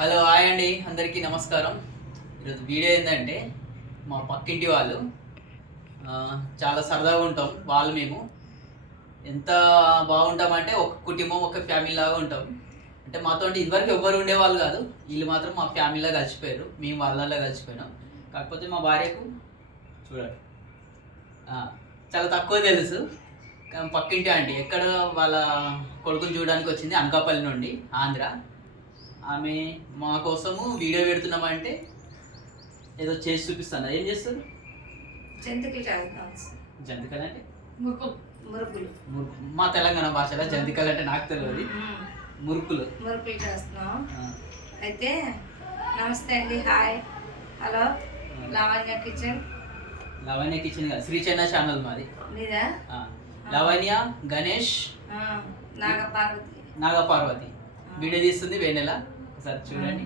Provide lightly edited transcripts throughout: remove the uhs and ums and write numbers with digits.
Hello hi అండి, అందరికీ నమస్కారం. ఈరోజు వీడియో ఏంటంటే మా పక్కింటి వాళ్ళు చాలా సరదాగా ఉంటాం. మేము ఎంత బాగుంటామంటే ఒక కుటుంబం, ఒక ఫ్యామిలీ లాగా ఉంటాం. అంటే మాతో ఇదివరకు ఎవ్వరు ఉండేవాళ్ళు కాదు, వీళ్ళు మాత్రం మా ఫ్యామిలీలో కలిసిపోయారు, మేము వాళ్ళలో కలిసిపోయినాం. కాకపోతే మా భార్యకు చూడండి చాలా తక్కువ తెలుసు. పక్కింటి ఆంటీ ఎక్కడ వాళ్ళ కొడుకుని చూడడానికి వచ్చింది, అనకాపల్లి నుండి, ఆంధ్ర. ఆమె మా కోసము వీడియో పెడుతున్నామంటే ఏదో చేసి చూపిస్తాను. ఏం చేస్తారు? జంతికలు అంటే మా తెలంగాణ భాషలో జంతికలు అంటే నాకు తెలియదు. మురుకులు చేస్తున్నాం. అయితే నమస్తే అండి, హాయ్, హలో. లవణ్య కిచెన్ కాదు, శ్రీ చెన్న ఛానల్ మాది. మీదా? లవణ్య, గణేష్, నాగపార్వతి వీడియో తీస్తుంది వేణెల. ఒకసారి చూడండి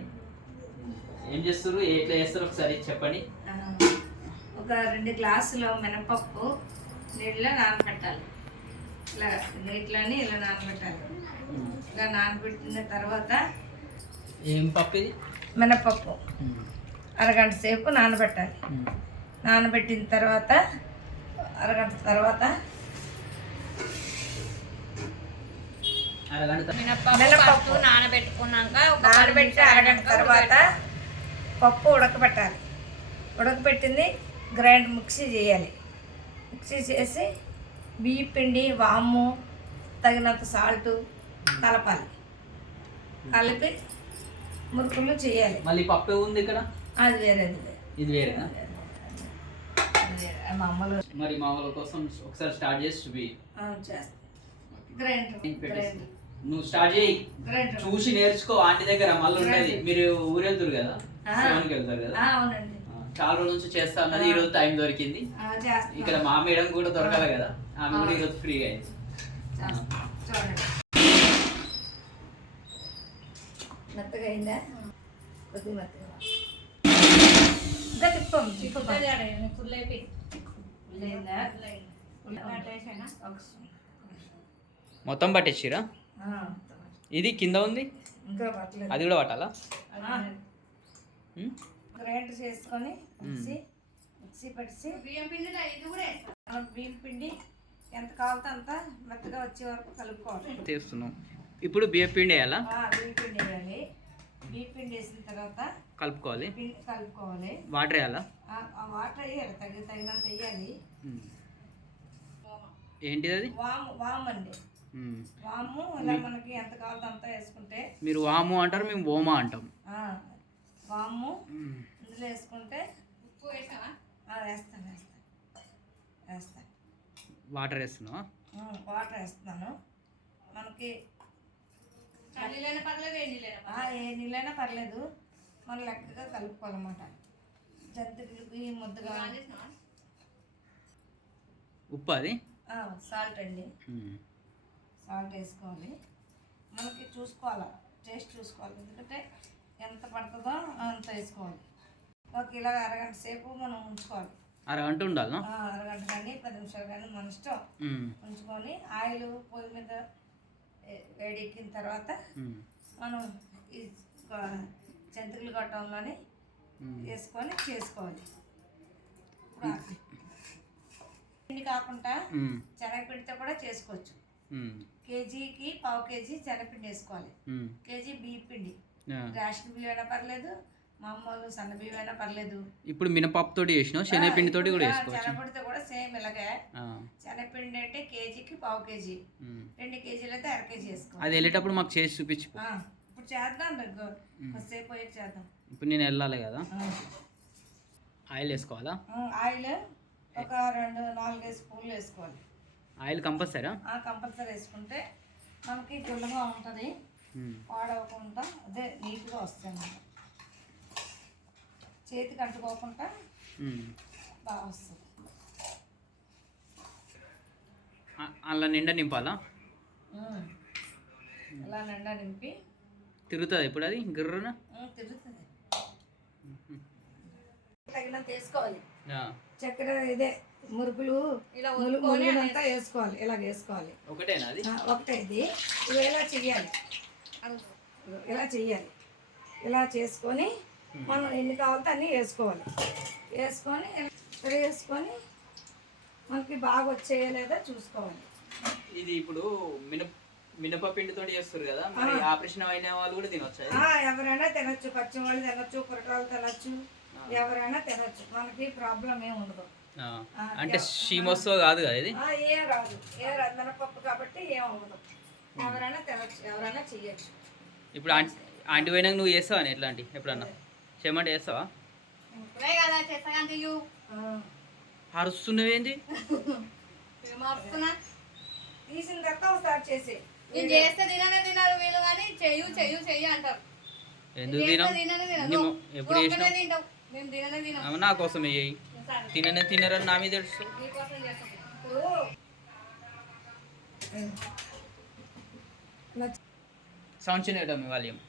ఏం చేస్తారు, ఎట్లా చేస్తారు ఒకసారి చెప్పండి. ఒక 2 గ్లాసులు మినపప్పు నీళ్ళలో నానబెట్టాలి. ఇలా నీటిలోని ఇలా నానబెట్టాలి. ఇలా నానబెట్టిన తర్వాత ఏం పప్పు ఇది? మినపప్పు అరగంట సేపు నానబెట్టాలి. నానబెట్టిన తర్వాత అరగంట తర్వాత మినపప్పు నానబెట్టుకున్నాక నానబెట్టి అరగంట తర్వాత పప్పు ఉడకబెట్టాలి. ఉడకబెట్టింది మిక్సీ చేయాలి. మిక్సీ చేసి బియ్య పిండి, వాము, తగినంత సాల్ట్ కలపాలి. కలిపి మురుకులు చేయాలి. మళ్ళీ పప్పు ఉంది ఇక్కడ, అది వేరేది. ఇది వేరే మామూలు. మరి మామూలు కోసం ఒకసారి స్టార్ట్ చేసి చూపి. గ్రైండర్ నువ్వు స్టార్ట్ చేయి, చూసి నేర్చుకో. ఆంటీ దగ్గర మళ్ళీ ఉండేది. మీరు ఊరెళ్తారు కదా, సెవెన్కి వెళ్తారు కదా. అవునండి, చాలా రోజుల నుంచి చేస్తా ఉన్నది. ఈ రోజు టైం దొరికింది. ఇక్కడ మా మేడం కూడా దొరకాలి కదా, ఆమె కూడా ఈరోజు ఫ్రీగా అయింది. మెత్తగా అయిందా? కొద్దిగా మెత్తగా ఇంకా తిప్పం. మొత్తం పట్టేసిరా? ఇది కింద ఉంది, అది కూడా పట్టాలా? గ్రైండ్ చేసుకొని మిక్సీ పట్టి బియ్యం పిండి ఎంత కావాలో అంత మెత్తగా వచ్చే వరకు కలుపుకోవాలి. చేస్తున్నాం. ఇప్పుడు బియ్యం పిండి వేయాలా? బియ్యం పిండి వేయాలి. బియ్యం పిండి వేసిన తర్వాత కలుపుకోవాలి. వాటర్ వేయాలా? వాటర్ వేయాలి, తగినంత వేయాలి. ఏంటిది అది? వాము అండి. వాము ఇలా మనకి ఎంత కావాలో అంత వేసుకుంటే. మీరు వాము అంటారు, మేము ఓమా అంటాం. వాము ఇందులో వేసుకుంటే ఉప్పు వేస్తాను. వాటర్ వేస్తున్నావా? వాటర్ వేస్తున్నాను. మనకి ఏ నీళ్ళైనా పర్లేదు, మనం లెక్కగా కలుపుకోవాలన్నమాట. జంతికలకి ముద్దగా. ఉప్పు, అది సాల్ట్ అండి. సాల్ట్ వేసుకోవాలి. మనకి చూసుకోవాలి, టేస్ట్ చూసుకోవాలి. ఎందుకంటే ఎంత పడుతుందో అంత వేసుకోవాలి. ఇలా అరగంట సేపు మనం ఉంచుకోవాలి. అరగంట ఉండాలి. అరగంట కానీ 10 నిమిషాలు కానీ మన ఇష్టం. ఉంచుకొని ఆయిల్ పొయ్యి మీద వేడెక్కిన తర్వాత మనం ఈ జంతికలు గొట్టంలోని వేసుకొని చేసుకోవాలి. పిండి కాకుండా శనగపిండితో కూడా చేసుకోవచ్చు. కేజీకి 1/2 కేజీ శనగపిండి వేసుకోవాలి. కేజీ బియ్య పిండి, రేషన్ బియ్యం అయినా పర్లేదు, మామూలు సన్న బియ్యం అయినా పర్లేదు. ఇప్పుడు మినపప్పు తోటి చేసినావు, శనగపిండి తోటి కూడా వేసుకోవచ్చు. శనగపిండితో కూడా సేమ్ ఇలాగే. శనగపిండి అంటే కేజీకి 1/2 కేజీ, 2 కేజీలు అయితే 1/2 కేజీ వేసుకోవాలి. అది వెళ్ళేటప్పుడు మాకు చేసి చూపించు. ఇప్పుడు చేద్దాం, కొద్దిసేపు పోయి చేద్దాం. ఇప్పుడు నేను వెళ్ళాలి కదా. ఆయిల్ వేసుకోవాలా? ఆయిల్ ఒక 2-4 స్పూన్లు వేసుకోవాలి. Oil compulsory? కంపల్సరీ వేసుకుంటే మనకి గుల్లగా ఉంటుంది, పాడవకుండా అదే నీట్గా వస్తుంది, చేతికి అంటుకోకుండా బాగా వస్తుంది. అలా నిండా నింపాలా? అలా నిండా నింపి తిరుగుతుంది. ఇప్పుడు అది గిర్రున తిరుగుతుంది. తగినంత వేసుకోవాలి. చక్కెర ఇదే మురుకులు మురుగులంతా వేసుకోవాలి. ఇలాగ వేసుకోవాలి. ఒకటేనా అది? ఒకటే. ఇది ఇలా చెయ్యాలి, ఇలా చెయ్యాలి. ఇలా చేసుకొని మనం ఎన్ని కావాలితే అన్నీ వేసుకోవాలి. వేసుకొని ఫ్రై చేసుకొని మనకి బాగా వచ్చేయో లేదో చూసుకోవాలి. ఇది ఇప్పుడు మినపపిండితో చేస్తారు కదా, మరి ఆపరేషన్ అయిన వాళ్ళు కూడా తినొచ్చు? ఎవరైనా తినొచ్చు, పచ్చి వాళ్ళు తినొచ్చు, పురటాలు తినొచ్చు, ఎవరైనా తినొచ్చు. మనకి ప్రాబ్లం ఏమి ఉండదు. అంటే షీమోస్తో కాదు కదా ఇది? ఏం రాదు, మినపప్పు కాబట్టి ఏం అవ్వదు. ఎవరైనా తినొచ్చు, ఎవరైనా చెయ్యొచ్చు. ఇప్పుడు ఆంటీ పోయినాక నువ్వు చేస్తావా ఎట్లాంటి ఎప్పుడన్నా చేయమంటే చేస్తావా? ఇప్పుడే కదా చేస్తాను తీయు. అరుస్తున్నవేంది? తీసిన తర్వాత ఒకసారి చేసి నేను చేస్తే తిననే తినరు వీళ్ళు, కానీ చెయ్యు చెయ్యు చెయ్యి అంటారు. ఎందుకు ఎప్పుడు తింటావు, మేము తిననే తినాం. నా కోసం వేయి, తినరని నా మీద తెలుసు. నీకోసం చేస్తాం. సౌండ్ చిన్న వాల్యూమ్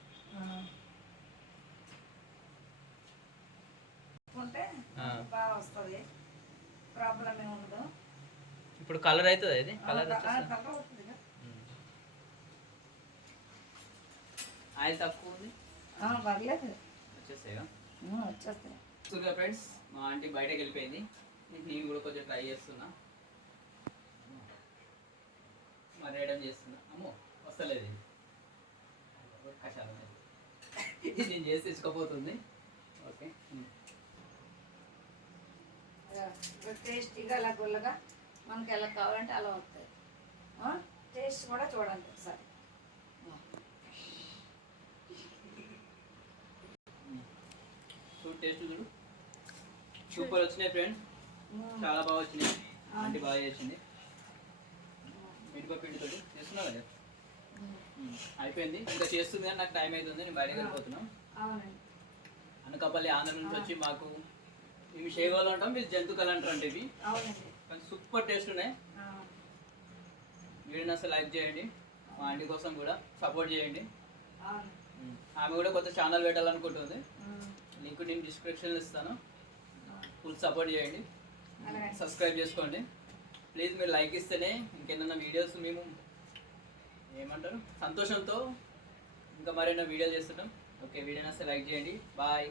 బాగా వస్తుంది, ప్రాబ్లం ఏమి ఉండదు. ఇప్పుడు కలర్ అవుతుంది, ఇది కలర్ ఆయిల్ తక్కువ ఉంది, పర్లేదు, వచ్చేస్తాయిగా. వచ్చేస్తాయి. చూడగా ఫ్రెండ్స్, మా ఆంటీ బయటకు వెళ్ళిపోయింది. నేను కూడా కొంచెం ట్రై చేస్తున్నా, మరి వేయడం చేస్తున్నా. అమ్మో వస్తలేదు, కషాయం ఇది నేను చేసి తెచ్చుకోపోతుంది. ఓకే, టేస్టీగా అలా గుల్లగా మనకి ఎలా కావాలంటే అలా వస్తాయి. టేస్ట్ కూడా చూడండి ఒకసారి. టేస్ట్ చూడు, సూపర్ వచ్చినాయి ఫ్రెండ్స్, చాలా బాగా వచ్చినాయి. ఆంటీ బాగా చేసింది, మినపపిండితో చేస్తున్నావు కదా. అయిపోయింది, ఇంకా చేస్తుంది కానీ నాకు టైం అవుతుంది, నేను బయటకు వెళ్ళిపోతున్నాం. అనకాపల్లి ఆంధ్ర నుంచి వచ్చి మాకు మేము షేగోలు అంటాం, మీరు జంతుకలు అంటారు. అంటే ఇవి కానీ సూపర్ టేస్ట్ ఉన్నాయి. వీడియోని అసలు లైక్ చేయండి, మా ఆంటీ కోసం కూడా సపోర్ట్ చేయండి. ఆమె కూడా కొత్త ఛానల్ పెట్టాలనుకుంటుంది, లింక్ నేను డిస్క్రిప్షన్లో ఇస్తాను. ఫుల్ సపోర్ట్ చేయండి, సబ్స్క్రైబ్ చేసుకోండి ప్లీజ్. మీరు లైక్ ఇస్తేనే ఇంకేదన్నా వీడియోస్ మేము ఏమంటారు సంతోషంతో ఇంకా మరైనా వీడియో చేస్తుంటాం. ఓకే, వీడియోని అసలు లైక్ చేయండి. బాయ్.